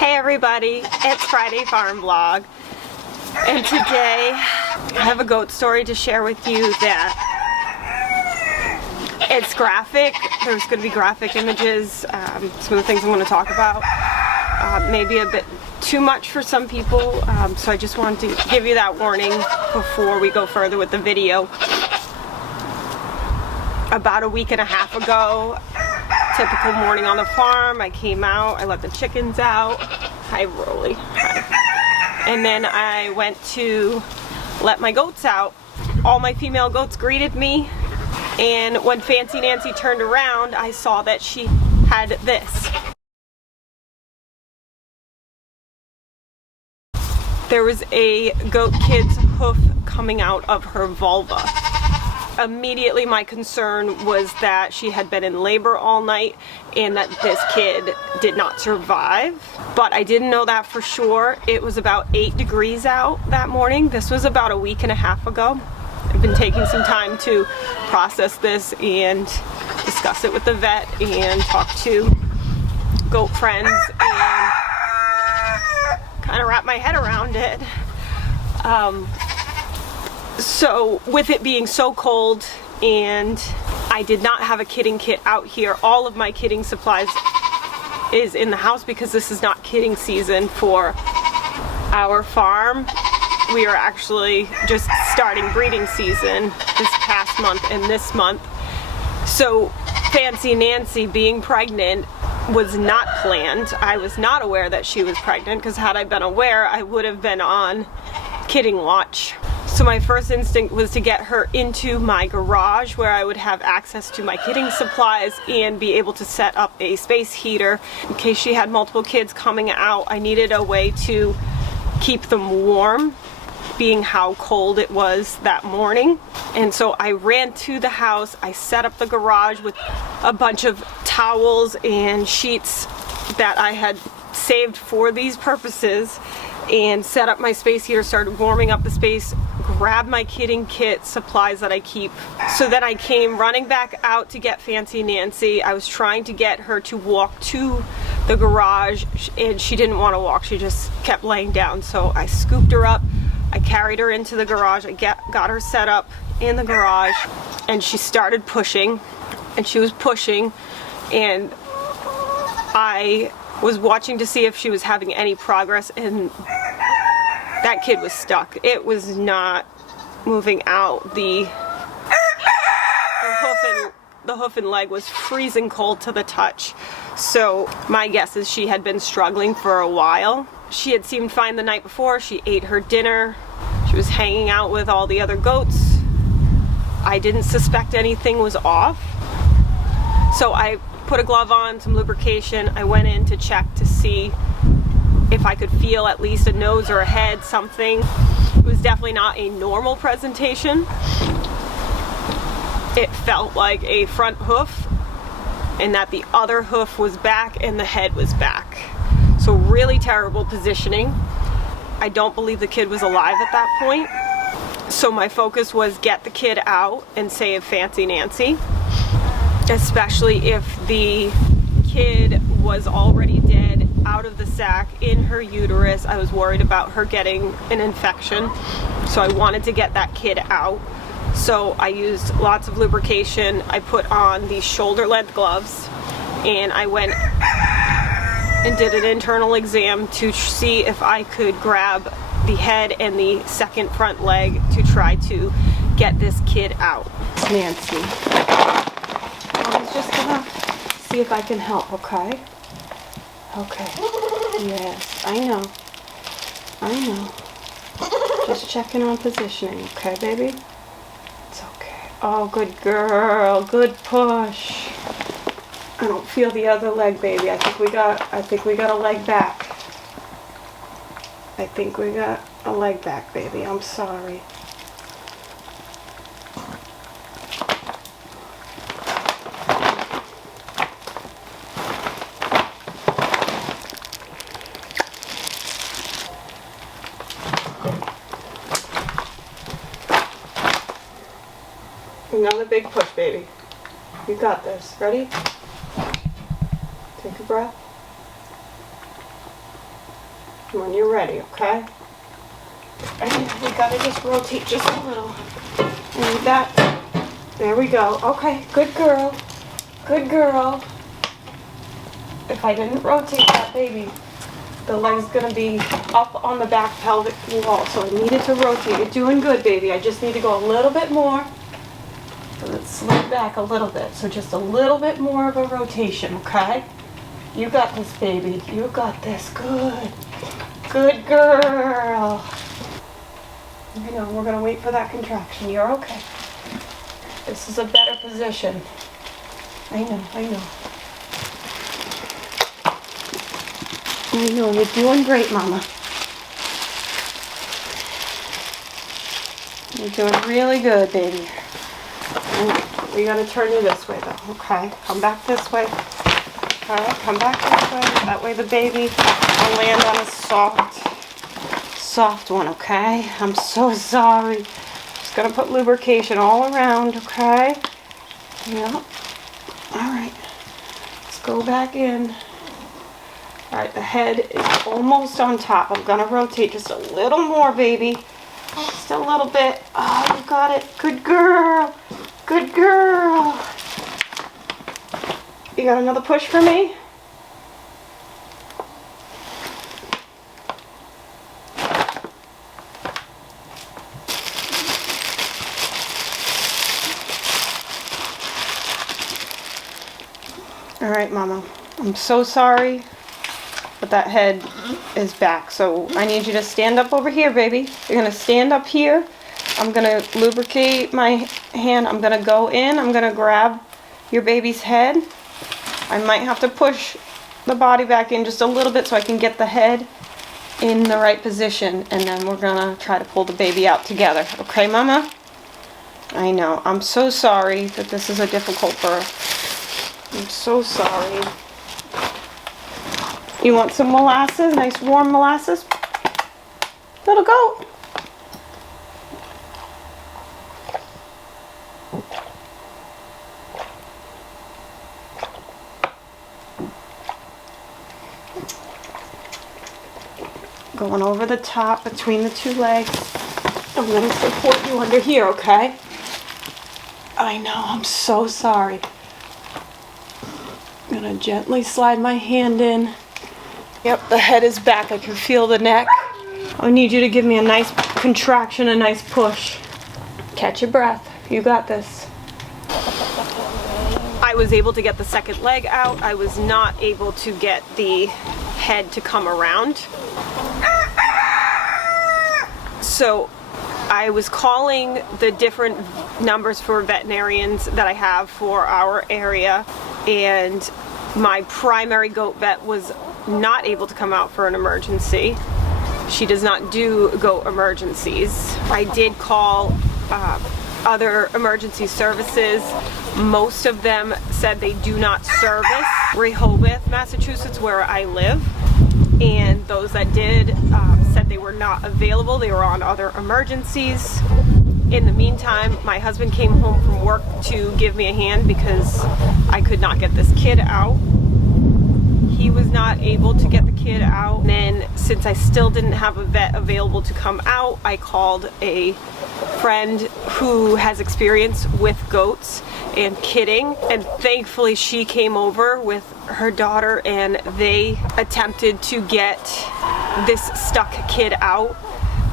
Hey everybody, it's Friday Farm Vlog, and today I have a goat story to share with you that it's graphic. There's going to be graphic images, some of the things I'm going to talk about. Maybe a bit too much for some people, so I just wanted to give you that warning before we go further with the video. About a week and a half ago, typical morning on the farm, I came out, I let the chickens out. Hi Rolly, hi. And then I went to let my goats out. All my female goats greeted me, and when Fancy Nancy turned around, I saw that she had this. There was a goat kid's hoof coming out of her vulva. Immediately my concern was that she had been in labor all night and that this kid did not survive. But I didn't know that for sure. It was about 8 degrees out that morning. This was about a week and a half ago. I've been taking some time to process this and discuss it with the vet and talk to goat friends and kind of wrap my head around it. So with it being so cold and I did not have a kidding kit out here, all of my kidding supplies is in the house because this is not kidding season for our farm. We are actually just starting breeding season this past month and this month. So Fancy Nancy being pregnant was not planned. I was not aware that she was pregnant, because had I been aware, I would have been on kidding watch. So my first instinct was to get her into my garage where I would have access to my kidding supplies and be able to set up a space heater in case she had multiple kids coming out. I needed a way to keep them warm, being how cold it was that morning. And so I ran to the house. I set up the garage with a bunch of towels and sheets that I had saved for these purposes, and set up my space heater, started warming up the space, grabbed my kidding kit supplies that I keep. So then I came running back out to get Fancy Nancy. I was trying to get her to walk to the garage and she didn't want to walk. She just kept laying down. So I scooped her up, I carried her into the garage, I got her set up in the garage, and she started pushing, and she was pushing, and I was watching to see if she was having any progress, and that kid was stuck. It was not moving out. The hoof and leg was freezing cold to the touch. So my guess is she had been struggling for a while. She had seemed fine the night before. She ate her dinner. She was hanging out with all the other goats. I didn't suspect anything was off. So I put a glove on, some lubrication. I went in to check to see if I could feel at least a nose or a head, something. It was definitely not a normal presentation. It felt like a front hoof, and that the other hoof was back and the head was back. So really terrible positioning. I don't believe the kid was alive at that point. So my focus was get the kid out and save Fancy Nancy, especially if the kid was already dead out of the sac in her uterus. I was worried about her getting an infection, so I wanted to get that kid out. So I used lots of lubrication. I put on these shoulder length gloves, and I went and did an internal exam to see if I could grab the head and the second front leg to try to get this kid out. Nancy, I was just gonna see if I can help, okay? Okay. Yes, I know. I know. Just checking on positioning, okay, baby? It's okay. Oh, good girl. Good push. I don't feel the other leg, baby. I think we got a leg back. I think we got a leg back, baby. I'm sorry. Another big push, baby. You got this. Ready? Take a breath. when you're ready, okay? And we gotta just rotate just a little. And that, there we go. Okay, good girl. Good girl. If I didn't rotate that baby, the leg's gonna be up on the back pelvic wall. So I needed to rotate. You're doing good, baby. I just need to go a little bit more. So let's slide back a little bit. So just a little bit more of a rotation, okay? You got this, baby. You got this. Good. Good girl. I know, we're gonna wait for that contraction. You're okay. This is a better position. I know, I know. I know, you're doing great, Mama. You're doing really good, baby. We gotta turn you this way, though, okay? Come back this way. All right, come back this way. That way the baby will land on a soft one, okay? I'm so sorry. Just gonna put lubrication all around, okay? Yep. All right. Let's go back in. All right, the head is almost on top. I'm gonna rotate just a little more, baby. Just a little bit. Oh, you got it. Good girl. Good girl. You got another push for me? All right, Mama. I'm so sorry, but that head is back. So I need you to stand up over here, baby. You're gonna stand up here. I'm gonna lubricate my hand. I'm gonna go in. I'm gonna grab your baby's head. I might have to push the body back in just a little bit so I can get the head in the right position, and then we're gonna try to pull the baby out together. Okay, Mama? I know. I'm so sorry that this is a difficult birth. I'm so sorry. You want some molasses? Nice warm molasses? Little goat. Going over the top between the two legs. I'm going to support you under here, okay? I know, I'm so sorry. I'm going to gently slide my hand in. Yep, the head is back. I can feel the neck. I need you to give me a nice contraction, a nice push. Catch your breath. You got this. I was able to get the second leg out. I was not able to get the head to come around. So I was calling the different numbers for veterinarians that I have for our area, and my primary goat vet was not able to come out for an emergency. She does not do goat emergencies. I did call other emergency services. Most of them said they do not service Rehoboth, Massachusetts, where I live. And those that did said they were not available. They were on other emergencies. In the meantime, my husband came home from work to give me a hand because I could not get this kid out. He was not able to get the kid out. And then, since I still didn't have a vet available to come out, I called a friend who has experience with goats and kidding, and thankfully she came over with her daughter and they attempted to get this stuck kid out,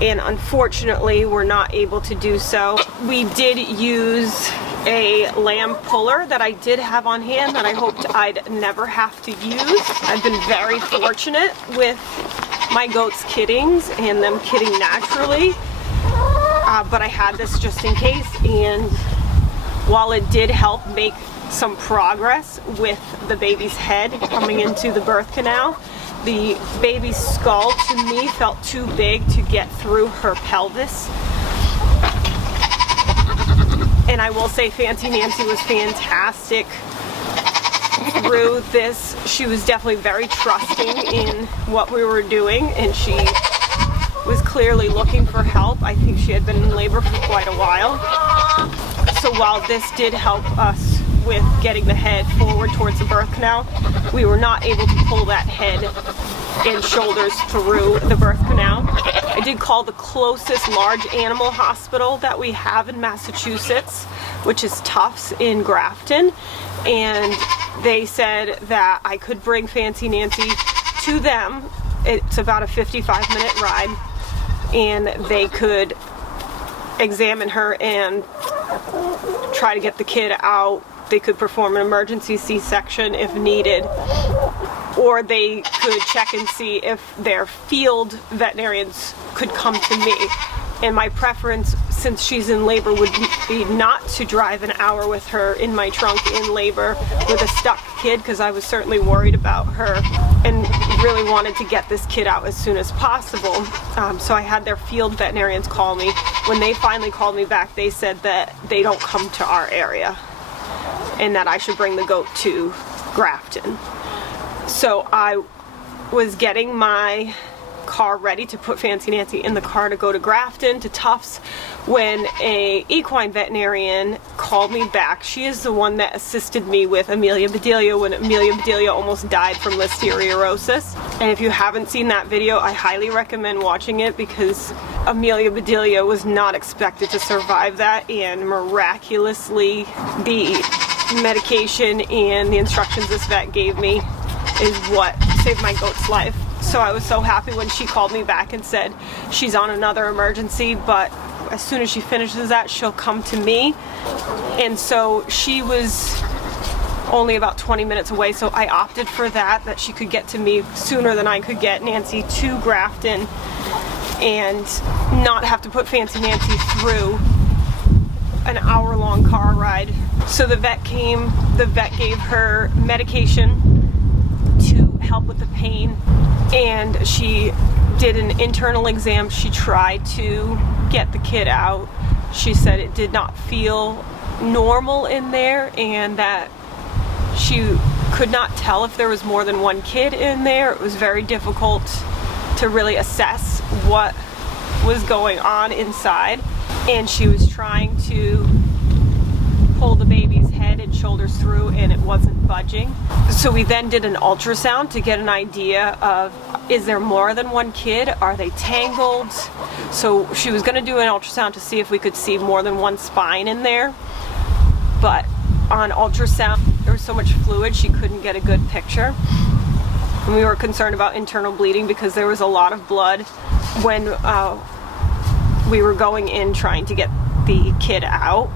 and unfortunately were not able to do so. We did use a lamb puller that I did have on hand that I hoped I'd never have to use. I've been very fortunate with my goats' kiddings and them kidding naturally, but I had this just in case, and while it did help make some progress with the baby's head coming into the birth canal, the baby's skull to me felt too big to get through her pelvis. And I will say Fancy Nancy was fantastic through this. She was definitely very trusting in what we were doing, and she was clearly looking for help. I think she had been in labor for quite a while. So while this did help us with getting the head forward towards the birth canal, we were not able to pull that head and shoulders through the birth canal. I did call the closest large animal hospital that we have in Massachusetts, which is Tufts in Grafton, and they said that I could bring Fancy Nancy to them. It's about a 55-minute ride, and they could examine her and try to get the kid out. They could perform an emergency C-section if needed, or they could check and see if their field veterinarians could come to me. And my preference, since she's in labor, would be not to drive an hour with her in my trunk in labor with a stuck kid, because I was certainly worried about her and really wanted to get this kid out as soon as possible. So I had their field veterinarians call me. When they finally called me back, they said that they don't come to our area and that I should bring the goat to Grafton. So I was getting my car ready to put Fancy Nancy in the car to go to Grafton, to Tufts, when a equine veterinarian called me back. She is the one that assisted me with Amelia Bedelia when Amelia Bedelia almost died from listeriosis. And if you haven't seen that video, I highly recommend watching it, because Amelia Bedelia was not expected to survive that, and miraculously the medication and the instructions this vet gave me is what saved my goat's life. So I was so happy when she called me back and said she's on another emergency, but as soon as she finishes that, she'll come to me. And so she was only about 20 minutes away, so I opted for that she could get to me sooner than I could get Nancy to Grafton and not have to put Fancy Nancy through an hour-long car ride. So the vet came, the vet gave her medication to help with the pain, and she did an internal exam. She tried to get the kid out. She said it did not feel normal in there, and that she could not tell if there was more than one kid in there. It was very difficult to really assess what was going on inside, and she was trying to pull the baby's head and shoulders through, and it wasn't budging. So we then did an ultrasound to get an idea of, is there more than one kid? Are they tangled? So she was going to do an ultrasound to see if we could see more than one spine in there, but on ultrasound there was so much fluid she couldn't get a good picture, and we were concerned about internal bleeding because there was a lot of blood when we were going in trying to get the kid out.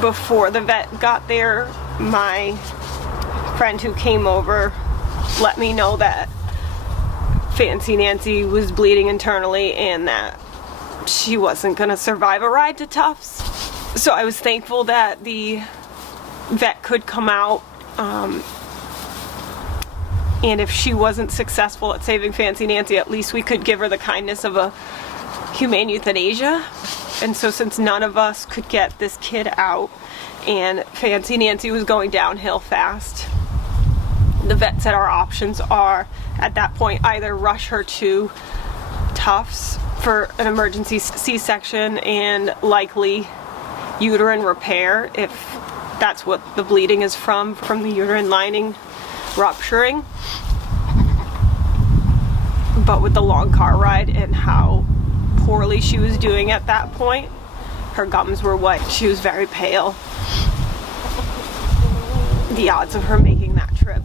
Before the vet got there, my friend who came over let me know that Fancy Nancy was bleeding internally and that she wasn't gonna survive a ride to Tufts. So I was thankful that the vet could come out, and if she wasn't successful at saving Fancy Nancy, at least we could give her the kindness of a humane euthanasia. And so since none of us could get this kid out and Fancy Nancy was going downhill fast, the vet said our options are, at that point, either rush her to Tufts for an emergency C-section and likely uterine repair if that's what the bleeding is from the uterine lining rupturing. But with the long car ride and how poorly she was doing at that point, her gums were white, she was very pale, the odds of her making that trip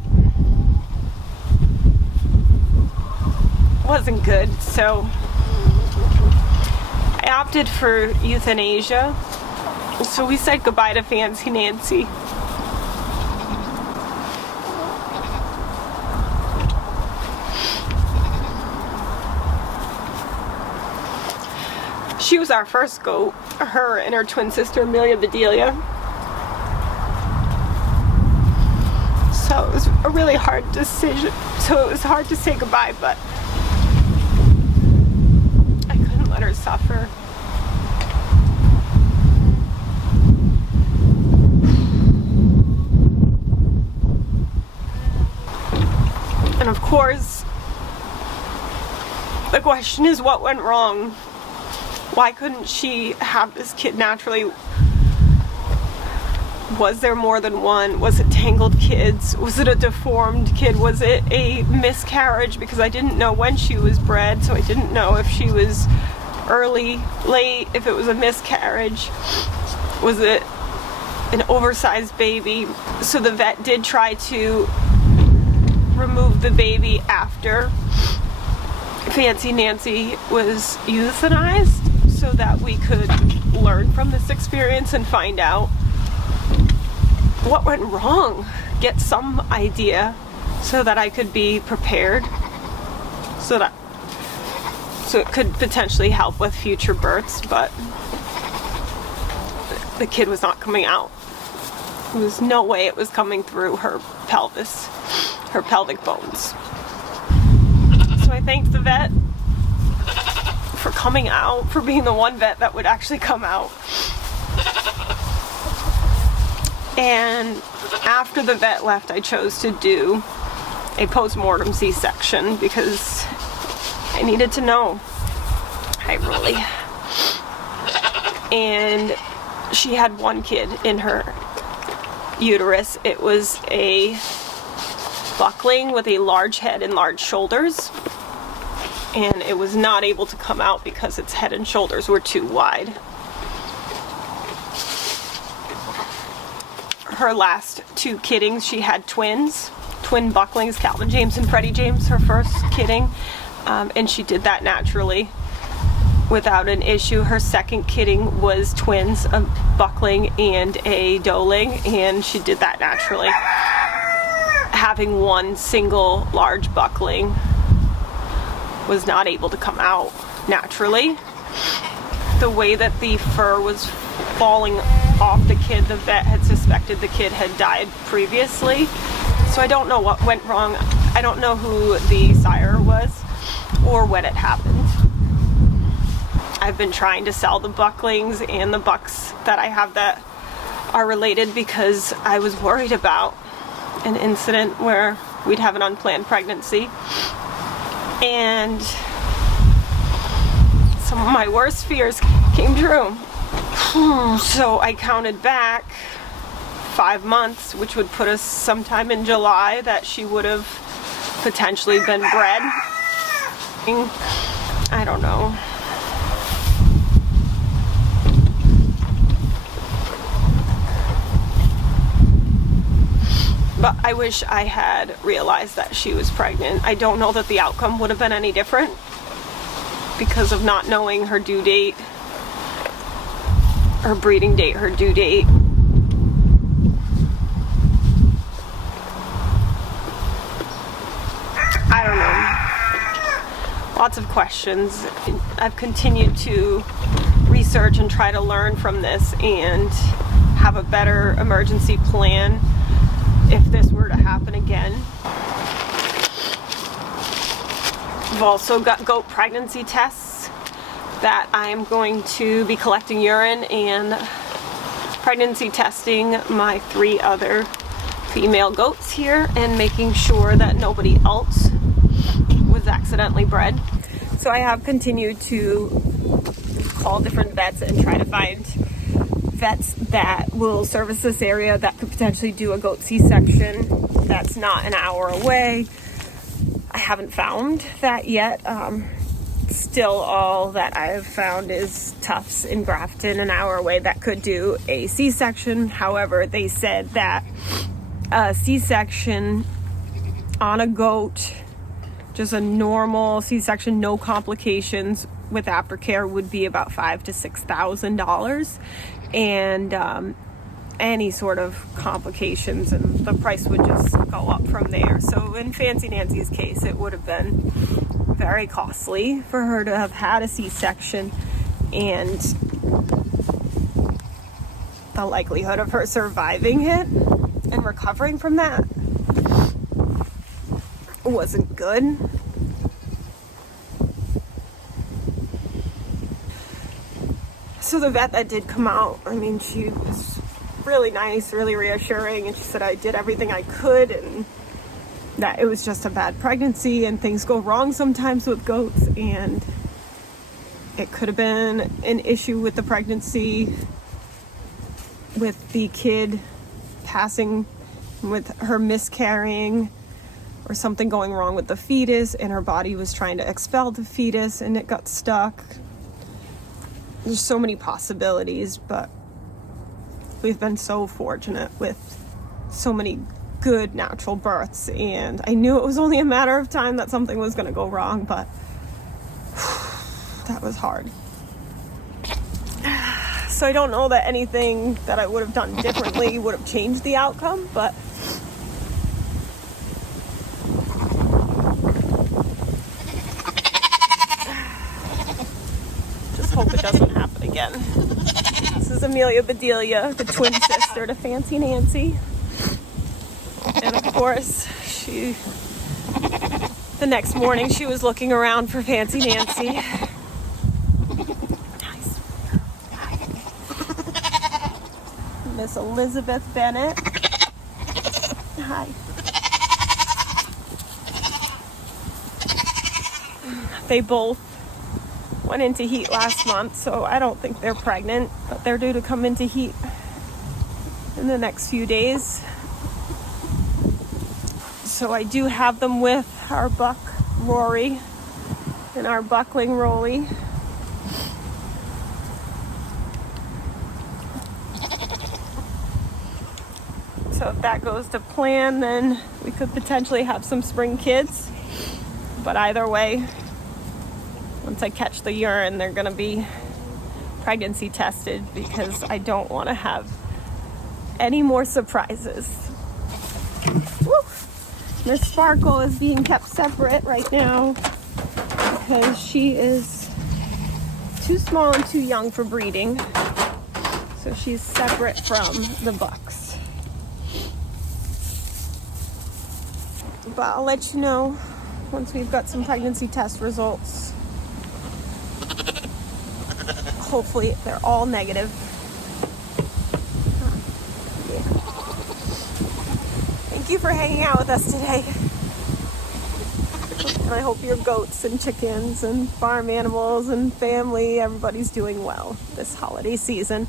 wasn't good. So I opted for euthanasia. So we said goodbye to Fancy Nancy. She was our first goat, her and her twin sister Amelia Bedelia. So it was a really hard decision. So it was hard to say goodbye, but I couldn't let her suffer. And of course, the question is, what went wrong? Why couldn't she have this kid naturally? Was there more than one? Was it tangled kids? Was it a deformed kid? Was it a miscarriage? Because I didn't know when she was bred, so I didn't know if she was early, late, if it was a miscarriage. Was it an oversized baby? So the vet did try to remove the baby after Fancy Nancy was euthanized, so that we could learn from this experience and find out what went wrong, get some idea so that I could be prepared, so it could potentially help with future births. But the kid was not coming out. There was no way it was coming through her pelvis, her pelvic bones. So I thanked the vet for coming out, for being the one vet that would actually come out. And after the vet left, I chose to do a post-mortem C-section because I needed to know. And she had one kid in her uterus. It was a buckling with a large head and large shoulders, and it was not able to come out because its head and shoulders were too wide. Her last two kiddings, she had twin bucklings, Calvin James and Freddie James, her first kidding, and she did that naturally without an issue. Her second kidding was twins, a buckling and a doeling, and she did that naturally. Having one single large buckling was not able to come out naturally. The way that the fur was falling off the kid, the vet had suspected the kid had died previously. So I don't know what went wrong. I don't know who the sire was or when it happened. I've been trying to sell the bucklings and the bucks that I have that are related because I was worried about an incident where we'd have an unplanned pregnancy. And some of my worst fears came true. So I counted back 5 months, which would put us sometime in July, that she would have potentially been bred. I don't know. But I wish I had realized that she was pregnant. I don't know that the outcome would have been any different because of not knowing her due date, her breeding date, her due date. I don't know. Lots of questions. I've continued to research and try to learn from this and have a better emergency plan if this were to happen again. I've also got goat pregnancy tests that I'm going to be collecting urine and pregnancy testing my 3 other female goats here and making sure that nobody else was accidentally bred. So I have continued to call different vets and try to find vets that will service this area that could potentially do a goat C-section that's not an hour away. I haven't found that yet. Still, all that I've found is Tufts in Grafton, an hour away, that could do a C-section. However, they said that a C-section on a goat, just a normal C-section, no complications with aftercare, would be about $5,000 to $6,000. And any sort of complications, and the price would just go up from there. So in Fancy Nancy's case, it would have been very costly for her to have had a C-section, and the likelihood of her surviving it and recovering from that wasn't good. So the vet that did come out, I mean, she was really nice, really reassuring, and she said I did everything I could and that it was just a bad pregnancy and things go wrong sometimes with goats, and it could have been an issue with the pregnancy with the kid passing with her miscarrying or something going wrong with the fetus and her body was trying to expel the fetus and it got stuck. There's so many possibilities, but we've been so fortunate with so many good natural births, and I knew it was only a matter of time that something was going to go wrong, but that was hard. So I don't know that anything that I would have done differently would have changed the outcome, but just hope it doesn't happen again. This is Amelia Bedelia, the twin sister to Fancy Nancy. And of course, the next morning she was looking around for Fancy Nancy. Miss Elizabeth Bennett. Hi. They both went into heat last month, so I don't think they're pregnant, but they're due to come into heat in the next few days. So I do have them with our buck Rory and our buckling Rolly. So if that goes to plan, then we could potentially have some spring kids. But either way, once I catch the urine, they're going to be pregnancy tested because I don't want to have any more surprises. Woo! Miss Sparkle is being kept separate right now because she is too small and too young for breeding. So she's separate from the bucks. But I'll let you know once we've got some pregnancy test results. Hopefully they're all negative. Yeah. Thank you for hanging out with us today. And I hope your goats and chickens and farm animals and family, everybody's doing well this holiday season.